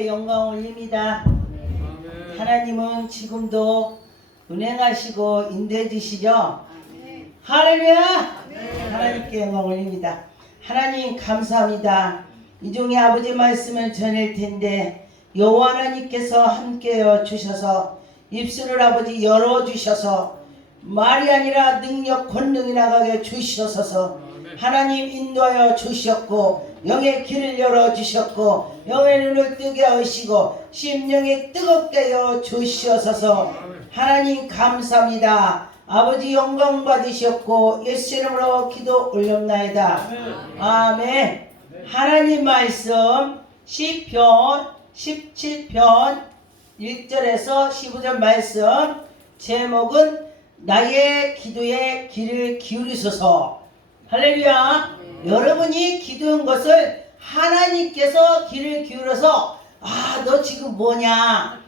영광 올립니다. 하나님은 지금도 운행하시고 인도해주시죠. 할렐루야. 하나님께 영광 올립니다. 하나님 감사합니다. 이종의 아버지 말씀을 전할 텐데 여호와 하나님께서 함께여 주셔서 입술을 아버지 열어주셔서 말이 아니라 능력 권능이 나가게 주시옵소서. 하나님 인도하여 주셨고 영의 길을 열어주셨고 영의 눈을 뜨게 하시고 심령이 뜨겁게 하여 주시옵소서. 하나님 감사합니다. 아버지 영광 받으셨고 예수 이름으로 기도 올렸나이다. 아멘. 하나님 말씀 시편 17편 1절에서 15절 말씀 제목은 나의 기도에 귀를 기울이소서. 할렐루야. 여러분이 기도한 것을 하나님께서 귀를 기울여서 너 지금 뭐냐,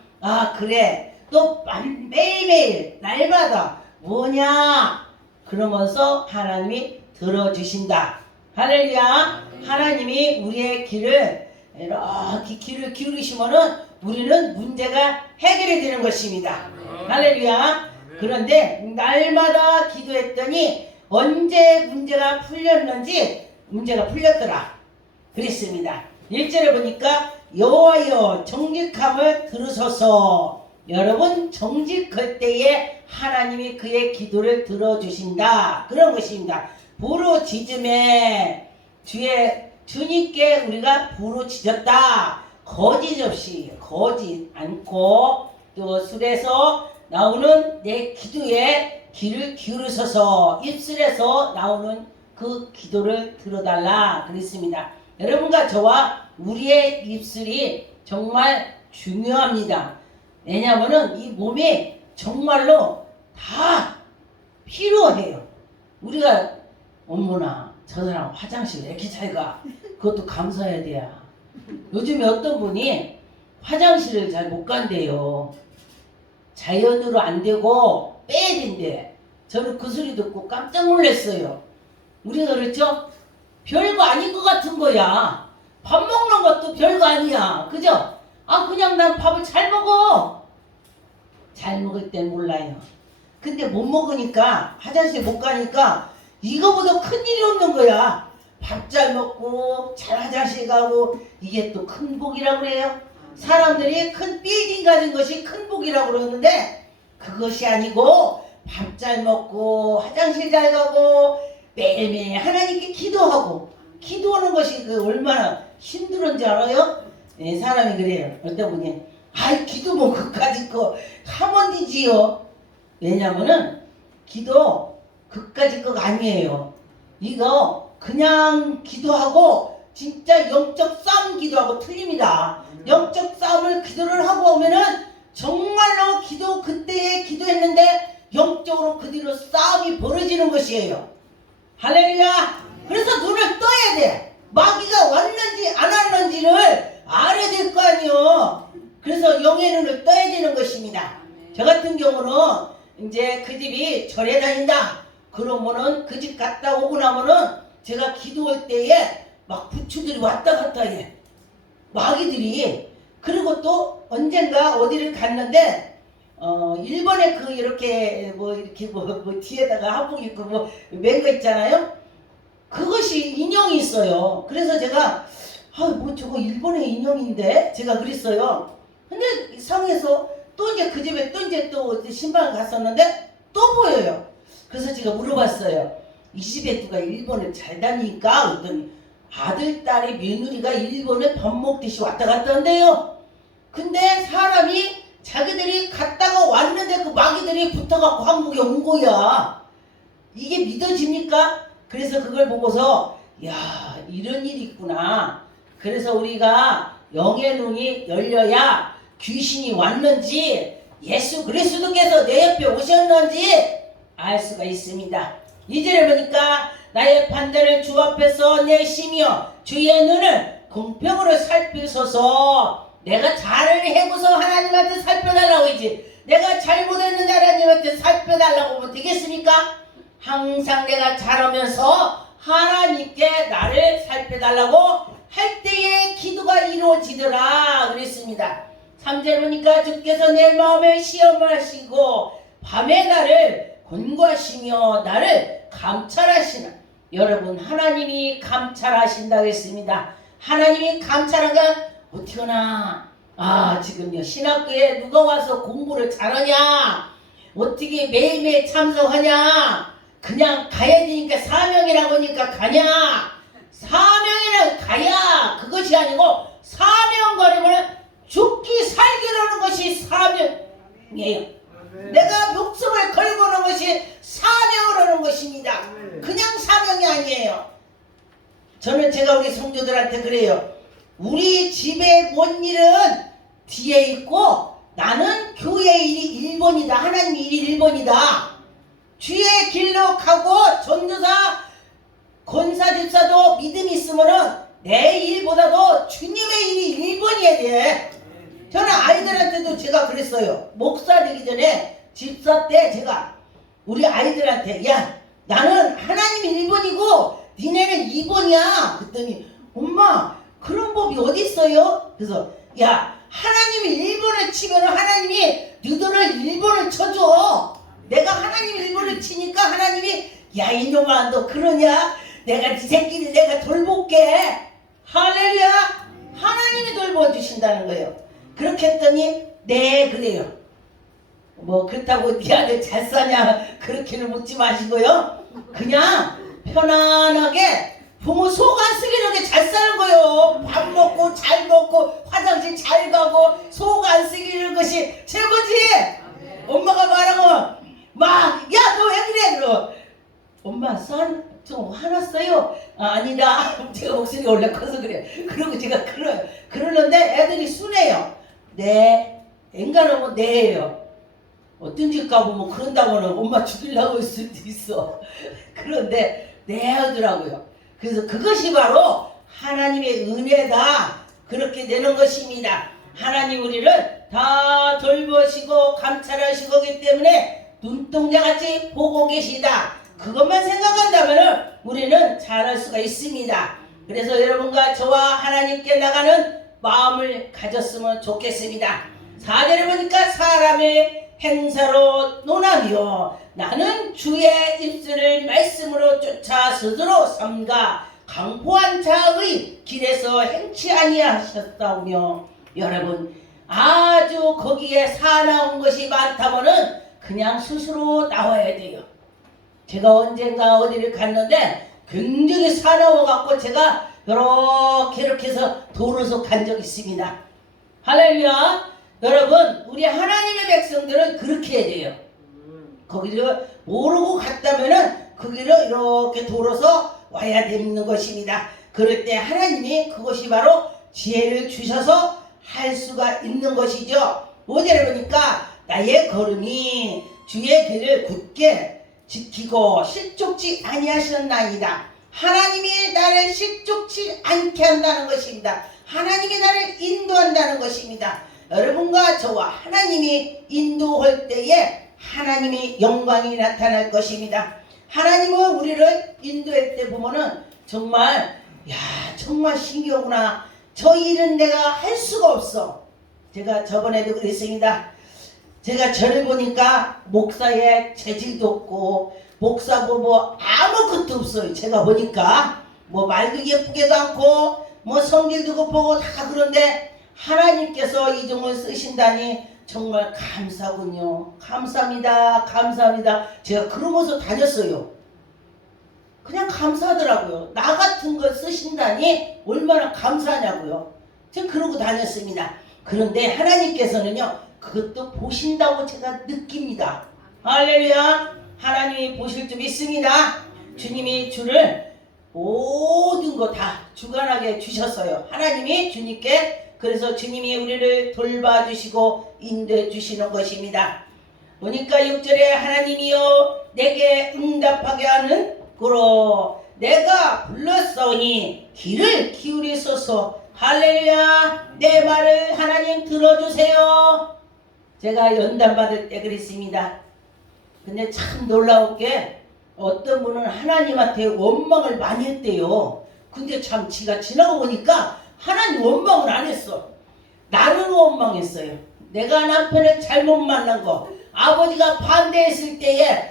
그래, 또 매일매일 날마다 뭐냐 그러면서 하나님이 들어주신다. 할렐루야. 하나님이 우리의 귀를 이렇게 귀를 기울이시면은 우리는 문제가 해결이 되는 것입니다. 할렐루야. 그런데 날마다 기도했더니 언제 문제가 풀렸는지 문제가 풀렸더라 그랬습니다. 1절에 보니까 여호와여 정직함을 들으소서. 여러분 정직할 때에 하나님이 그의 기도를 들어주신다 그런 것입니다. 부르짖음에 주님께 우리가 부르짖었다. 거짓 없이 거짓 않고 또 술에서 나오는 내 기도에 귀를 기울이셔서 입술에서 나오는 그 기도를 들어달라 그랬습니다. 여러분과 저와 우리의 입술이 정말 중요합니다. 왜냐하면 이 몸이 정말로 다 필요해요. 우리가 어머나 저 사람 화장실 왜 이렇게 잘 가? 그것도 감사해야 돼요. 요즘에 어떤 분이 화장실을 잘 못 간대요. 자연으로 안 되고 빼야 된대. 저는 그 소리 듣고 깜짝 놀랐어요. 우리가 그렇죠? 별거 아닌 것 같은 거야. 밥 먹는 것도 별거 아니야. 그죠? 그냥 난 밥을 잘 먹어. 잘 먹을 땐 몰라요. 근데 못 먹으니까 화장실 못 가니까 이거보다 큰일이 없는 거야. 밥 잘 먹고 잘 화장실 가고 이게 또 큰 복이라고 그래요. 사람들이 큰 빌딩 가진 것이 큰 복이라고 그러는데 그것이 아니고 밥 잘 먹고 화장실 잘 가고 매일매일 하나님께 기도하는 것이 얼마나 힘들은지 알아요? 네, 사람이 그래요. 어떤 분이 기도 뭐 그까짓 거 하면 되지요. 왜냐면은 기도 그까짓 거가 아니에요. 이거 그냥 기도하고 진짜 영적 싸움 기도하고 틀립니다. 영적 싸움을 기도를 하고 오면은 정말로 그때에 기도했는데 영적으로 그 뒤로 싸움이 벌어지는 것이에요. 할렐루야. 그래서 눈을 떠야 돼. 마귀가 왔는지 안 왔는지를 알아야 될 거 아니요. 그래서 영의 눈을 떠야 되는 것입니다. 저 같은 경우는 이제 그 집이 절에 다닌다 그러면은 그 집 갔다 오고 나면은 제가 기도할 때에 막 부추들이 왔다 갔다 해. 마귀들이. 그리고 또 언젠가 어디를 갔는데 일본에 이렇게 뒤에다가 한복 입고 맨 거 있잖아요. 그것이 인형이 있어요. 그래서 제가 저거 일본의 인형인데 제가 그랬어요. 근데 이상해서 또 이제 그 집에 또 신방을 갔었는데 또 보여요. 그래서 제가 물어봤어요. 이 집에 누가 일본을 잘 다니니까 그랬더니 아들, 딸이, 며느리가 일본에 밥 먹듯이 왔다 갔다 한대요. 근데 사람이 자기들이 갔다가 왔는데 그 마귀들이 붙어갖고 한국에 온 거야. 이게 믿어집니까? 그래서 그걸 보고서 이런 일이 있구나. 그래서 우리가 영의 눈이 열려야 귀신이 왔는지 예수 그리스도께서 내 옆에 오셨는지 알 수가 있습니다. 2절에 보니까 나의 판단을 주 앞에서 내시며 주의 눈을 공평으로 살피소서. 내가 잘을 해고서 하나님한테 살펴달라고 하지. 내가 잘못했는데 하나님한테 살펴달라고 하면 되겠습니까? 항상 내가 잘하면서 하나님께 나를 살펴달라고 할 때에 기도가 이루어지더라 그랬습니다. 3절 보니까 주께서 내 마음을 시험하시고 밤에 나를 권고하시며 나를 감찰하시나. 여러분, 하나님이 감찰하신다고 했습니다. 하나님이 감찰하가 어떻게나 지금요 신학교에 누가 와서 공부를 잘하냐, 어떻게 매일매일 참석하냐, 그냥 가야 되니까 사명이라고 하니까 가냐, 사명이라고 가야 그것이 아니고 사명 걸으면 죽기 살기라는 것이 사명이에요. 내가 목숨을 걸고 오는 것이 사명을 하는 것입니다. 그냥 사명이 아니에요. 저는 제가 우리 성도들한테 그래요. 우리 집에 뭔 일은 뒤에 있고 나는 교회 일이 1번이다. 하나님 일이 1번이다. 주의 길로 가고 전도사 권사 집사도 믿음이 있으면은 내 일보다도 주님의 일이 1번이어야 돼. 저는 아이들한테도 제가 그랬어요. 목사 되기 전에 집사 때 제가 우리 아이들한테 야, 나는 하나님이 1번이고 니네는 2번이야. 그랬더니 엄마 그런 법이 어디 있어요? 그래서 야, 하나님이 1번을 치면 하나님이 너희들을 1번을 쳐줘. 내가 하나님이 1번을 치니까 하나님이 야, 이놈아 너 그러냐? 내가 네 새끼를 내가 돌볼게. 할렐루야. 하나님이 돌봐주신다는 거예요. 그렇게 했더니 네 그래요. 뭐 그렇다고 네 아들 잘 사냐 그렇게는 묻지 마시고요. 그냥 편안하게 부모 속 안 쓰기는 잘 사는 거예요. 밥 먹고 잘 먹고 화장실 잘 가고 속 안 쓰기는 것이 최고지. 엄마가 말하고 막 야 너 왜 그래? 그러 엄마 좀 화났어요? 아니다. 제가 목소리가 원래 커서 그래. 그러고 제가 그러는데 애들이 순해요. 네. 앵간하면 네예요. 어떤 집 가보면 그런다고는 엄마 죽이려고 할 수도 있어. 그런데 네 하더라고요. 그래서 그것이 바로 하나님의 은혜다. 그렇게 되는 것입니다. 하나님 우리를 다 돌보시고 감찰하시고 기 때문에 눈동자같이 보고 계시다. 그것만 생각한다면 우리는 잘할 수가 있습니다. 그래서 여러분과 저와 하나님께 나가는 마음을 가졌으면 좋겠습니다. 4절에 보니까 사람의 행사로 논하며 나는 주의 입술을 말씀으로 쫓아 스스로 삼가 강포한 자의 길에서 행치 아니하셨다며. 여러분 아주 거기에 사나운 것이 많다면은 그냥 스스로 나와야 돼요. 제가 언젠가 어디를 갔는데 굉장히 사나워 갖고 제가 이렇게 해서 도로서 간 적이 있습니다. 할렐루야. 여러분 우리 하나님의 백성들은 그렇게 해야 돼요. 거기를 모르고 갔다면은 거기를 이렇게 돌아서 와야 되는 것입니다. 그럴 때 하나님이 그것이 바로 지혜를 주셔서 할 수가 있는 것이죠. 5절에 보니까 나의 걸음이 주의 길을 굳게 지키고 실족지 아니하셨나이다. 하나님이 나를 실족지 않게 한다는 것입니다. 하나님이 나를 인도한다는 것입니다. 여러분과 저와 하나님이 인도할 때에 하나님의 영광이 나타날 것입니다. 하나님은 우리를 인도할 때 보면은 정말 정말 신기하구나. 저 일은 내가 할 수가 없어. 제가 저번에도 그랬습니다. 제가 저를 보니까 목사의 재질도 없고 목사고 뭐 아무것도 없어요. 제가 보니까 뭐 말도 예쁘게도 않고 뭐 성질도 급하고 다 그런데 하나님께서 이 종을 쓰신다니 정말 감사군요. 감사합니다. 감사합니다. 제가 그러면서 다녔어요. 그냥 감사하더라고요. 나 같은 걸 쓰신다니 얼마나 감사하냐고요. 제가 그러고 다녔습니다. 그런데 하나님께서는요 그것도 보신다고 제가 느낍니다. 할렐루야. 하나님이 보실 줄 믿습니다. 주님이 주를 모든 거 다 주관하게 주셨어요. 하나님이 주님께. 그래서 주님이 우리를 돌봐주시고 인도해 주시는 것입니다. 보니까 6절에 하나님이여 내게 응답하게 하는 고로 내가 불렀사오니 귀를 기울이소서. 할렐루야. 내 말을 하나님 들어주세요. 제가 연단 받을 때 그랬습니다. 근데 참 놀라운 게 어떤 분은 하나님한테 원망을 많이 했대요. 근데 참 지가 지나고 보니까 하나님 원망을 안 했어. 나를 원망했어요. 내가 남편을 잘못 만난 거, 아버지가 반대했을 때에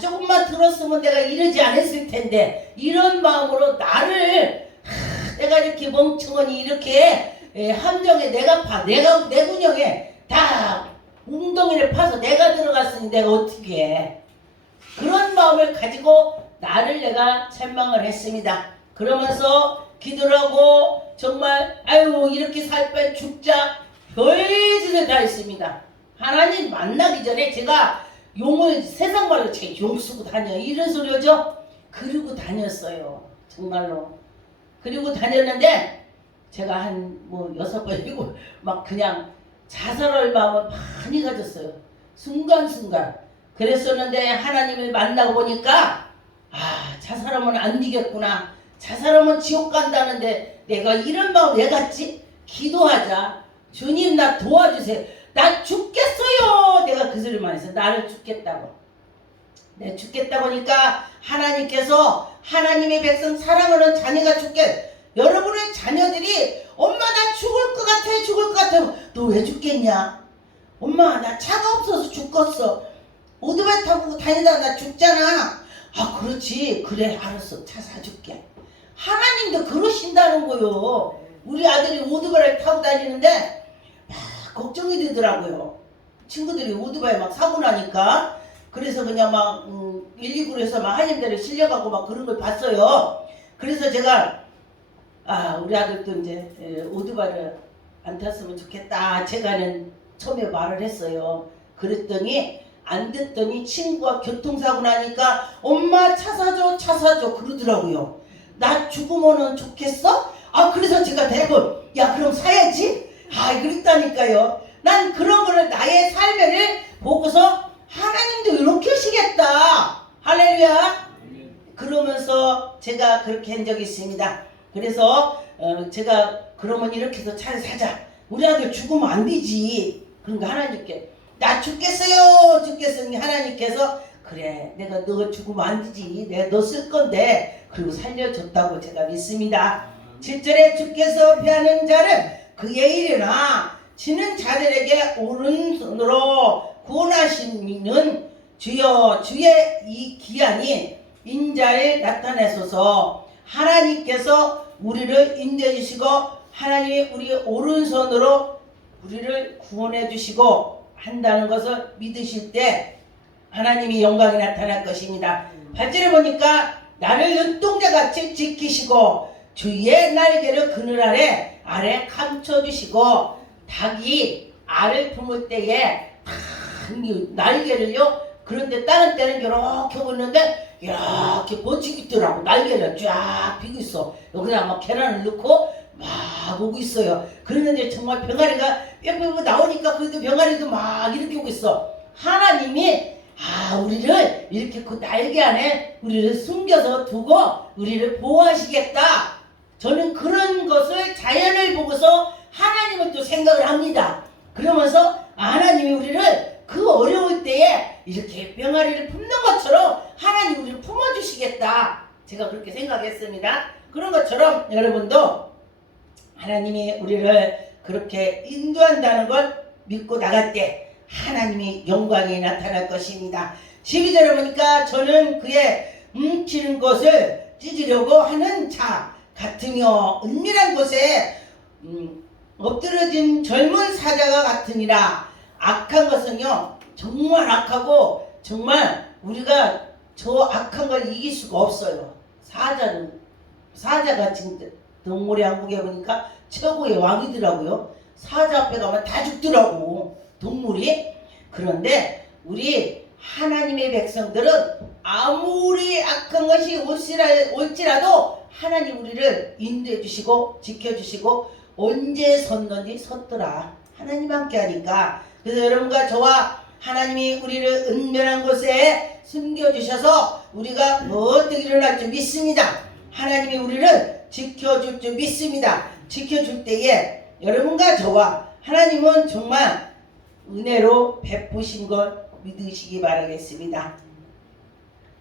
조금만 들었으면 내가 이러지 않았을 텐데, 이런 마음으로 나를 내가 이렇게 멍청하니 이렇게 함정에 내가 내 군형에 다 웅덩이를 파서 내가 들어갔으니 내가 어떻게 해. 그런 마음을 가지고 나를 내가 책망을 했습니다. 그러면서 기도를 하고 정말 아유 이렇게 살 뺄 죽자 별짓을 다 했습니다. 하나님 만나기 전에 제가 용을 세상 말로 제 용 쓰고 다녀 이런 소리죠. 그러고 다녔어요. 정말로. 그리고 다녔는데 제가 한 뭐 6번 7번 막 그냥 자살할 마음을 많이 가졌어요. 순간순간. 그랬었는데 하나님을 만나고 보니까 자살하면 안 되겠구나. 자살하면 지옥 간다는데 내가 이런 마음 왜 갖지? 기도하자. 주님 나 도와주세요. 나 죽겠어요. 내가 그 소리만 했어요. 나를 죽겠다고. 내 죽겠다고 하니까 하나님께서 하나님의 백성 사랑하는 자녀가 죽겠. 여러분의 자녀들이 엄마 나 죽을 것 같아 죽을 것 같아. 너 왜 죽겠냐? 엄마 나 차가 없어서 죽겠어. 오토바이 타고 다니다가 나 죽잖아. 그렇지. 그래 알았어. 차 사줄게. 하나님도 그러신다는 거요. 우리 아들이 오토바이를 타고 다니는데 막 걱정이 되더라고요. 친구들이 오토바이 막 사고 나니까. 그래서 그냥 막 119에서 막 한인대를 실려가고 막 그런 걸 봤어요. 그래서 제가 우리 아들도 이제 오토바이를 안 탔으면 좋겠다. 제가는 처음에 말을 했어요. 그랬더니 안 듣더니 친구가 교통사고 나니까 엄마 차 사줘 그러더라고요. 나 죽으면은 좋겠어? 그래서 제가 대고 야 그럼 사야지. 그랬다니까요. 난 그런 거를 나의 삶을 보고서 하나님도 이렇게 하시겠다. 할렐루야. 그러면서 제가 그렇게 한 적이 있습니다. 그래서 제가 그러면 이렇게 해서 차를 사자. 우리 아들 죽으면 안 되지. 그러니까 하나님께 나 죽겠어요. 하나님께서 그래 내가 너 죽으면 안 되지. 내가 너 쓸 건데 그리고 살려줬다고 제가 믿습니다. 7절에 주께서 피하는 자는 그의 일이나 지는 자들에게 오른손으로 구원하시는 주여 주의 이 기한이 인자에 나타내소서. 하나님께서 우리를 인도해 주시고 하나님이 우리 오른손으로 우리를 구원해 주시고 한다는 것을 믿으실 때 하나님이 영광이 나타날 것입니다. 8절에 보니까 나를 눈동자같이 지키시고 주의 날개를 그늘 아래 감춰주시고 닭이 알을 품을 때에 날개를요. 그런데 다른 때는 이렇게 오고 있는데 이렇게 번지고 있더라고. 날개를 쫙 펴고 있어. 여기다 막 계란을 넣고 막 오고 있어요. 그러는데 정말 병아리가 뿅뿅 나오니까 그래도 병아리도 막 이렇게 오고 있어. 하나님이 우리를 이렇게 그 날개 안에 우리를 숨겨서 두고 우리를 보호하시겠다. 저는 그런 것을 자연을 보고서 하나님을 또 생각을 합니다. 그러면서 하나님이 우리를 그 어려울 때에 이렇게 병아리를 품는 것처럼 하나님 우리를 품어주시겠다. 제가 그렇게 생각했습니다. 그런 것처럼 여러분도 하나님이 우리를 그렇게 인도한다는 걸 믿고 나갈 때 하나님이 영광이 나타날 것입니다. 12절에 보니까 저는 그의 움키는 것을 찢으려고 하는 자 같으며 은밀한 곳에 엎드러진 젊은 사자가 같으니라. 악한 것은요 정말 악하고 정말 우리가 저 악한 걸 이길 수가 없어요. 사자가 지금 동물의 한국에 보니까 최고의 왕이더라고요. 사자 앞에 가면 다 죽더라고 동물이. 그런데 우리 하나님의 백성들은 아무리 악한 것이 올지라도 하나님 우리를 인도해 주시고 지켜주시고 언제 섰는지 섰더라. 하나님 함께 하니까. 그래서 여러분과 저와 하나님이 우리를 은밀한 곳에 숨겨주셔서 우리가 어떻게 일어날 줄 믿습니다. 하나님이 우리를 지켜줄 줄 믿습니다. 지켜줄 때에 여러분과 저와 하나님은 정말 은혜로 베푸신 걸 믿으시기 바라겠습니다.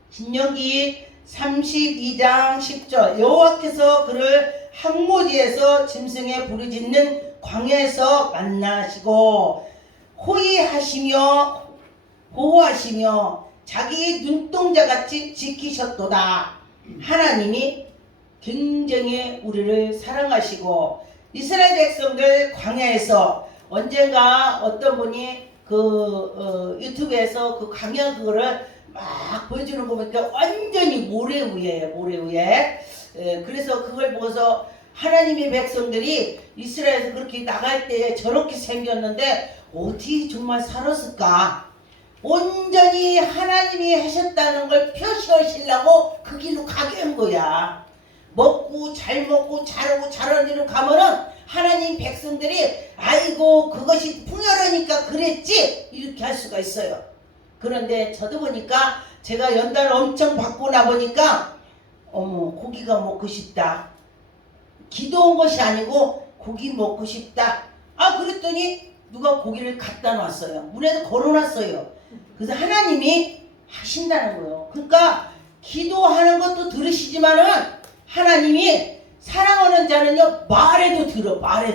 신명기 32장 10절 여호와께서 그를 항모지에서 짐승의 부르짖는 광야에서 만나시고 보호하시며 자기 눈동자같이 지키셨도다. 하나님이 굉장히 우리를 사랑하시고 이스라엘 백성들 광야에서 언젠가 어떤 분이 유튜브에서 그 광야 그거를 막 보여주는 거 보니까 완전히 모래 위에. 그래서 그걸 보고서 하나님의 백성들이 이스라엘에서 그렇게 나갈 때 저렇게 생겼는데 어디 정말 살았을까? 온전히 하나님이 하셨다는 걸 표시하시려고 그 길로 가게 한 거야. 잘 먹고 잘하고 잘하는 대로 가면은 하나님 백성들이 아이고 그것이 풍요로우니까 그랬지 이렇게 할 수가 있어요. 그런데 저도 보니까 제가 연단을 엄청 받고 나 보니까 어머 고기가 먹고 싶다. 기도한 것이 아니고 고기 먹고 싶다. 그랬더니 누가 고기를 갖다 놨어요. 문에도 걸어놨어요. 그래서 하나님이 하신다는 거예요. 그러니까 기도하는 것도 들으시지만은 하나님이 사랑하는 자는요 말해도 들어. 말을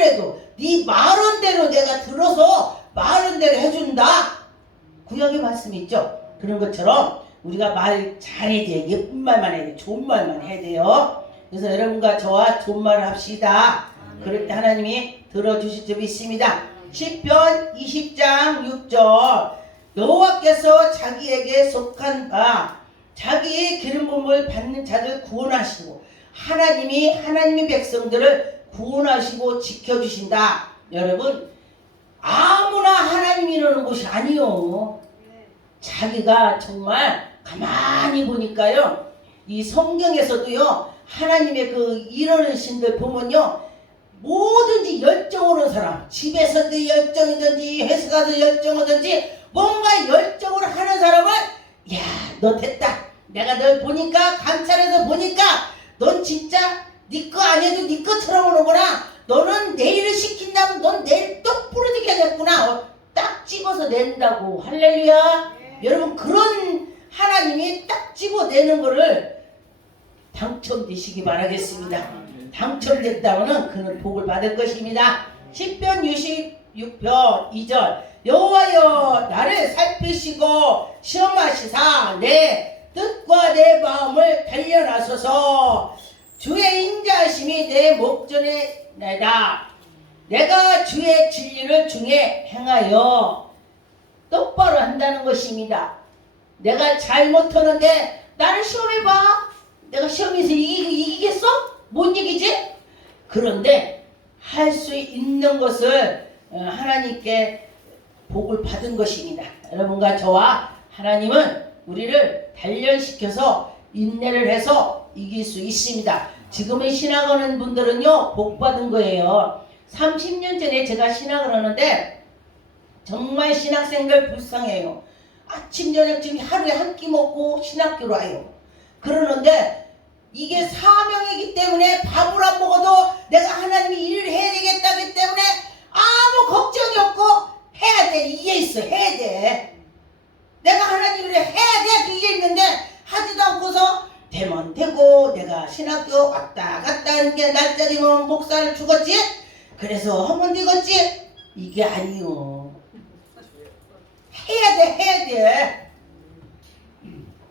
해도 네 말한 대로 내가 들어서 말한 대로 해준다. 구약의 말씀이 있죠. 그런 것처럼 우리가 말 잘해야 돼. 예쁜 말만 해야 돼. 좋은 말만 해야 돼요. 그래서 여러분과 저와 좋은 말을 합시다. 그럴 때 하나님이 들어주실 줄 믿습니다. 시편 20장 6절 여호와께서 자기에게 속한 바 자기의 기름 부음을 받는 자들 구원하시고 하나님의 백성들을 구원하시고 지켜주신다. 여러분 아무나 하나님이 이러는 것이 아니요. 자기가 정말 가만히 보니까요 이 성경에서도요 하나님의 그 이러는 신들 보면요 뭐든지 열정으로 하는 사람, 집에서도 열정이든지 회사 가서 열정이든지 뭔가 열정으로 하는 사람은 야, 너 됐다. 내가 널 보니까 감찰해서 보니까 넌 진짜 네 거 안 해도 네 것처럼 오는구나. 너는 내일을 시킨다면 넌 내일 똑 부러지겠구나. 딱 집어서 낸다고. 할렐루야. 여러분 그런 하나님이 딱 집어내는 거를 당첨되시기 바라겠습니다. 당첨됐다고는 그는 복을 받을 것입니다. 시편 66편 2절 여호와여 나를 살피시고 시험하시사 내 뜻과 내 마음을 단련하소서. 주의 인자하심이 내 목전에 내다. 내가 주의 진리를 중에 행하여 똑바로 한다는 것입니다. 내가 잘못하는데 나를 시험해봐. 내가 시험에서 이기겠어? 못 이기지? 그런데 할 수 있는 것을 하나님께 복을 받은 것입니다. 여러분과 저와 하나님은 우리를 단련시켜서 인내를 해서 이길 수 있습니다. 지금은 신학하는 분들은요 복 받은 거예요. 30년 전에 제가 신학을 하는데 정말 신학생들 불쌍해요. 아침 저녁 지금 하루에 한 끼 먹고 신학교로 와요. 그러는데 이게 사명이기 때문에 밥을 안 먹어도 내가 하나님이 일을 해야 되겠다기 때문에 아무 걱정이 없고 해야 돼. 이게 있어. 해야 돼. 내가 하나님을 해야 돼. 그게 있는데 하지도 않고서 되면 되고 내가 신학교 왔다 갔다 하는 게 날짜리면 목사를 죽었지? 그래서 하면 되겠지? 이게 아니요. 해야 돼.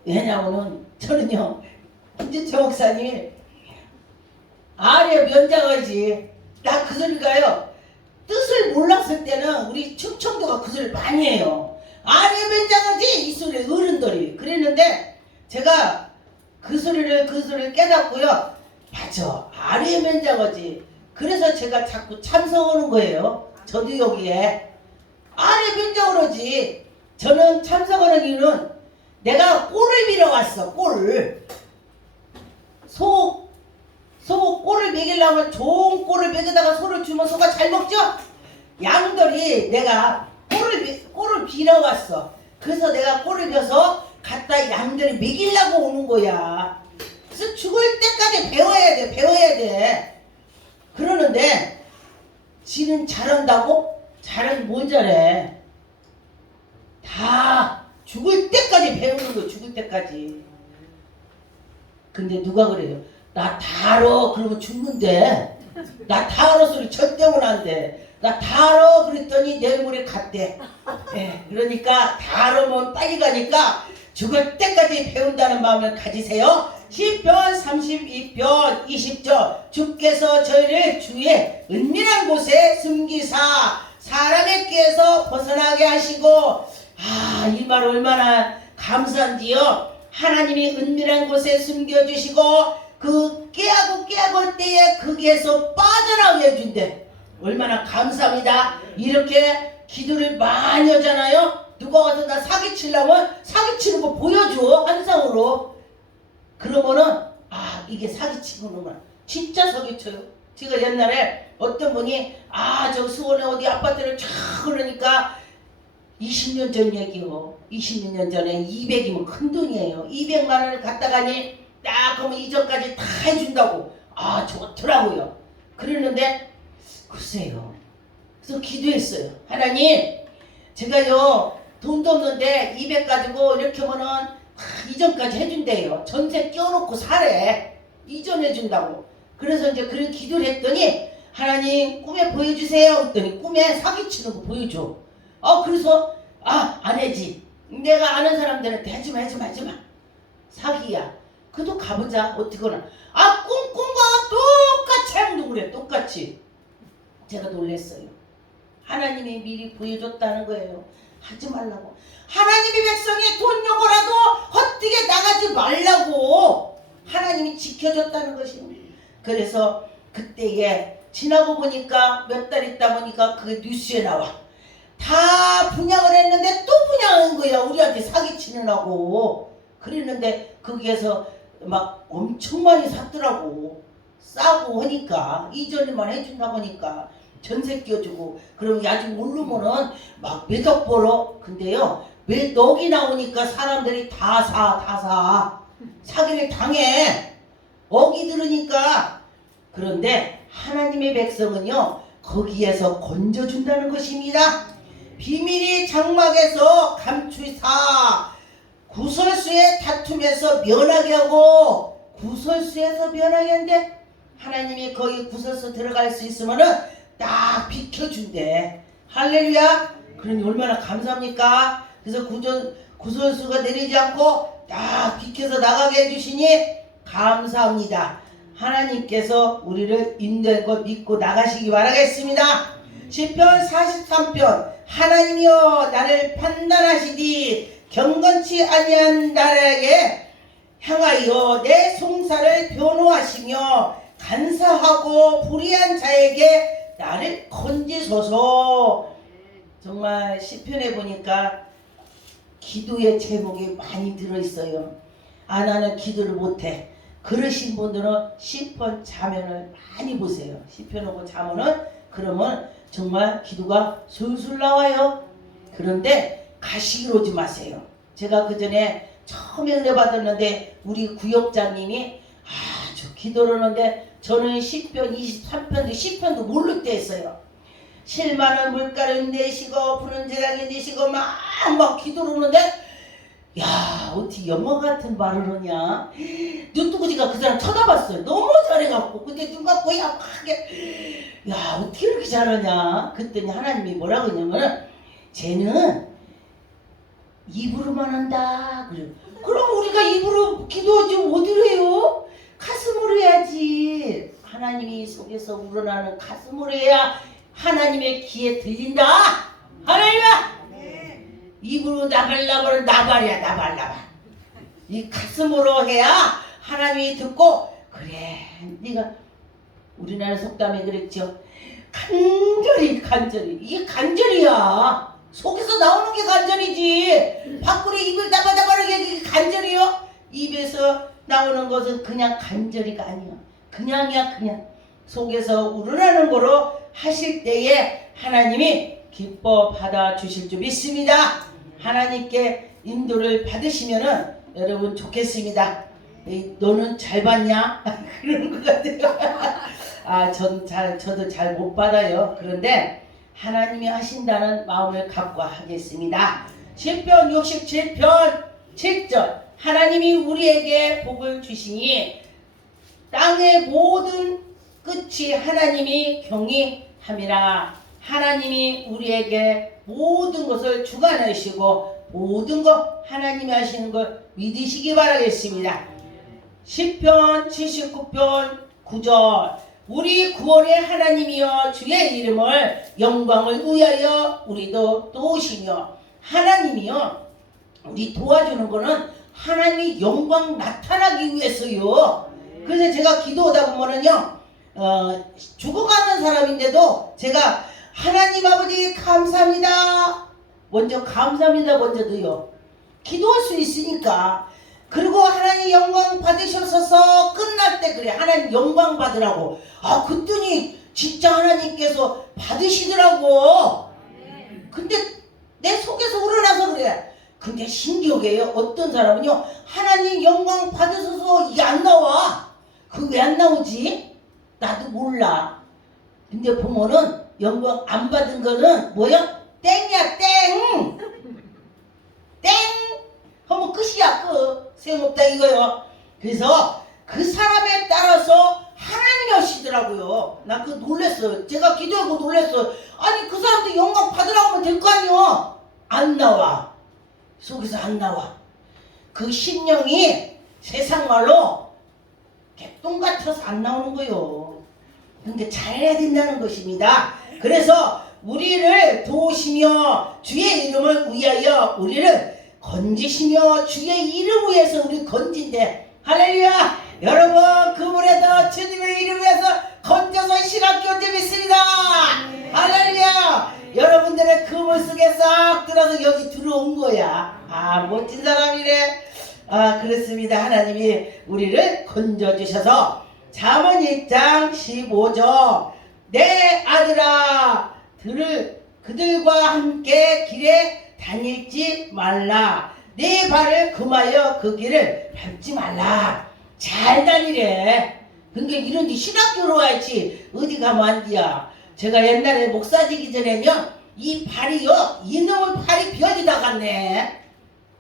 왜냐하면 저는요 김진철 목사님 아래 면장하지. 나 그 소리가요 뜻을 몰랐을 때는 우리 충청도가 그 소리를 많이 해요. 아래 면장하지 이 소리 어른들이 그랬는데 제가 그 소리를 깨닫고요. 맞아 아래 면장하지. 그래서 제가 자꾸 참석하는 거예요. 저도 여기에 아래 면장으로지. 저는 참석하는 이유는 내가 꼴을 밀어왔어. 꼴을 소 꼴을 먹이려면 좋은 꼴을 먹이다가 소를 주면 소가 잘 먹죠? 양들이 내가 꼴을 빌어왔어. 그래서 내가 꼴을 벼서 갖다 양들이 먹이려고 오는 거야. 그래서 죽을 때까지 배워야 돼. 그러는데 지는 잘한다고? 잘하긴 뭘 잘해. 다 죽을 때까지 배우는 거, 죽을 때까지. 근데 누가 그래요? 나 다 알아. 그러면 죽는데. 나 다 알아 소리 절대 못 한대. 나 다 알아. 그랬더니 내일 모레 갔대. 예, 그러니까 다 알아면 빨리 가니까 죽을 때까지 배운다는 마음을 가지세요. 시편 32편 20절 주께서 저희를 주의 은밀한 곳에 숨기사 사람의 끼에서 벗어나게 하시고, 이 말 얼마나 감사한지요. 하나님이 은밀한 곳에 숨겨주시고 그 깨하고 때에 거기에서 빠져나오게 해준대. 얼마나 감사합니다. 이렇게 기도를 많이 하잖아요. 누가 와서 나 사기치려면 사기치는 거 보여줘, 환상으로. 그러면은 이게 사기치는구나. 진짜 사기쳐요. 제가 옛날에 어떤 분이 저 수원에 어디 아파트를 쫙 그러니까 20년 전 얘기요. 20년 전에 200이면 큰 돈이에요. 200만 원을 갖다가니 딱 그러면 이전까지 다 해준다고. 좋더라고요. 그랬는데 글쎄요. 그래서 기도했어요. 하나님, 제가요 돈도 없는데 200 가지고 이렇게 하면은 이전까지 해준대요. 전세 껴놓고 사래. 이전해준다고. 그래서 이제 그런 기도를 했더니 하나님 꿈에 보여주세요. 했더니 꿈에 사기치는 거 보여줘. 그래서 안 해지. 내가 아는 사람들한테 하지마. 사기야. 그래도 가보자. 어떻게나. 꿈과 똑같이 행동 그래. 똑같이. 제가 놀랬어요. 하나님이 미리 보여줬다는 거예요. 하지 말라고. 하나님의 백성이 돈 요구라도 헛되게 나가지 말라고 하나님이 지켜줬다는 것입니다. 그래서 그때에 지나고 보니까 몇 달 있다 보니까 그게 뉴스에 나와. 다 분양을 했는데 또 분양한 거야. 우리한테 사기치느라고. 그랬는데 거기에서 막 엄청 많이 샀더라고. 싸고 하니까 이전에만 해준다고 하니까 전세 끼워주고. 그럼 아직 모르면은 막 몇억 벌어. 근데요 몇 억이 나오니까 사람들이 다 사. 사기를 당해. 억이 들으니까. 그런데 하나님의 백성은요 거기에서 건져준다는 것입니다. 비밀이 장막에서 감추사 구설수의 다툼에서 면하게 하고. 구설수에서 면하게 한대. 하나님이 거기 구설수 들어갈 수 있으면은 딱 비켜준대. 할렐루야. 그러니 얼마나 감사합니까? 그래서 구설수가 내리지 않고 딱 비켜서 나가게 해주시니 감사합니다. 하나님께서 우리를 인도할 것 믿고 나가시기 바라겠습니다. 시편 43편 하나님이여 나를 판단하시니 경건치 아니한 나에게 향하여 내 송사를 변호하시며 간사하고 불의한 자에게 나를 건지소서. 정말 시편에 보니까 기도의 제목이 많이 들어있어요. 나는 기도를 못해. 그러신 분들은 시편 자면을 많이 보세요. 시편하고 자면은 그러면 정말 기도가 술술 나와요. 그런데 가시기로 오지 마세요. 제가 그 전에 처음에 은혜 받았는데 우리 구역장님이 아주 기도를 하는데 저는 시편 23편도 시편도 모를 때 했어요. 실만한 물가를 내시고 푸른 재랑이 내시고 막 기도를 하는데 어떻게 영어 같은 말을 하냐. 눈두구지가 그 사람 쳐다봤어요. 너무 잘해갖고. 근데 눈 감고 약하게 어떻게 이렇게 잘하냐. 그랬더니 하나님이 뭐라고 했냐면 쟤는 입으로만 한다. 그래. 그럼 우리가 입으로 기도하지 어디로 해요? 가슴으로 해야지. 하나님이 속에서 우러나는 가슴으로 해야 하나님의 귀에 들린다. 할렐루야. 입으로 나발나발은 나발이야. 이 가슴으로 해야 하나님이 듣고 그래. 네가 우리나라 속담에 그랬죠. 간절히 이게 간절이야. 속에서 나오는 게 간절이지. 밖으로 입을 나발나발하게 이게 간절이요. 입에서 나오는 것은 그냥 간절이가 아니야. 그냥이야. 속에서 우러나는 거로 하실 때에 하나님이 기뻐 받아주실 줄 믿습니다. 하나님께 인도를 받으시면은 여러분 좋겠습니다. 너는 잘 받냐? 그런 것 같아요. 저도 잘 못 받아요. 그런데 하나님이 하신다는 마음을 갖고 하겠습니다. 시편 67편 7절 하나님이 우리에게 복을 주시니 땅의 모든 끝이 하나님이 경이함이라. 하나님이 우리에게 모든 것을 주관하시고 모든 것 하나님이 하시는 걸 믿으시기 바라겠습니다. 시편 79편 9절 우리 구원의 하나님이여 주의 이름을 영광을 위하여 우리도 도우시며. 하나님이요 우리 도와주는 거는 하나님이 영광 나타나기 위해서요. 그래서 제가 기도하다 보면은요 죽어가는 사람인데도 제가 하나님 아버지 감사합니다 먼저 감사합니다 먼저도요 기도할 수 있으니까. 그리고 하나님 영광 받으셔서 끝날 때 그래 하나님 영광 받으라고. 아 그랬더니 진짜 하나님께서 받으시더라고. 근데 내 속에서 우러나서 그래. 근데 신기하게요 어떤 사람은요 하나님 영광 받으셔서 이게 안 나와. 그 왜 안 나오지? 나도 몰라. 근데 보면은 영광 안 받은 거는 뭐야? 땡이야 땡! 땡! 하면 끝이야 끝. 소용없다 이거요. 그래서 그 사람에 따라서 하나님이 하시더라고요. 나 그거 놀랬어요. 제가 기도하고 놀랬어요. 아니 그 사람도 영광 받으라고 하면 될 거 아니요. 안 나와. 속에서 안 나와. 그 심령이 세상 말로 개똥 같아서 안 나오는 거요. 근데 잘해야 된다는 것입니다. 그래서 우리를 도우시며 주의 이름을 위하여 우리를 건지시며 주의 이름 위해서 우리 건진대. 할렐루야. 여러분 그물에도 주님의 이름 위해서 건져서 신학교제 믿습니다. 할렐루야. 여러분들의 그물 속에 싹 들어서 여기 들어온 거야. 아 멋진 사람이래. 아 그렇습니다. 하나님이 우리를 건져주셔서 잠언 1장 15절 내 아들아 그들과 함께 길에 다닐지 말라. 내 발을 금하여 그 길을 밟지 말라. 잘 다니래. 그러니까 이런 데 신학교로 와야지 어디 가면 안 돼야. 제가 옛날에 목사지기 전에는 이 발이요 이놈의 발이 변이다 갔네.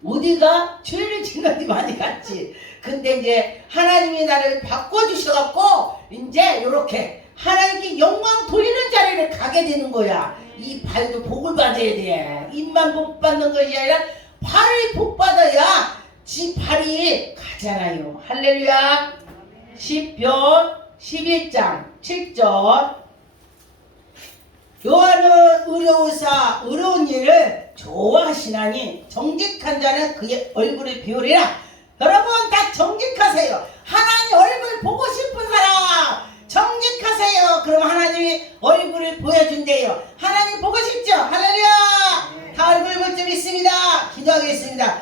어디가 죄를 짓는 데 많이 갔지. 근데 이제 하나님이 나를 바꿔주셔갖고 이제 요렇게 하나님께 영광 돌리는 자리를 가게 되는 거야. 이 발도 복을 받아야 돼. 입만 복 받는 것이 아니라 발을 복 받아야 지 발이 가잖아요. 할렐루야. 시편 11장 7절 여호와는 의로우사 의로운 일을 좋아하시나니 정직한 자는 그의 얼굴을 비우리라. 여러분 다 정직하세요. 하나님 얼굴 보고 싶은 사람 정직하세요. 그럼 하나님이 얼굴을 보여준대요. 하나님 보고 싶죠? 할렐루야. 다 얼굴 볼 줄 있습니다. 기도하겠습니다.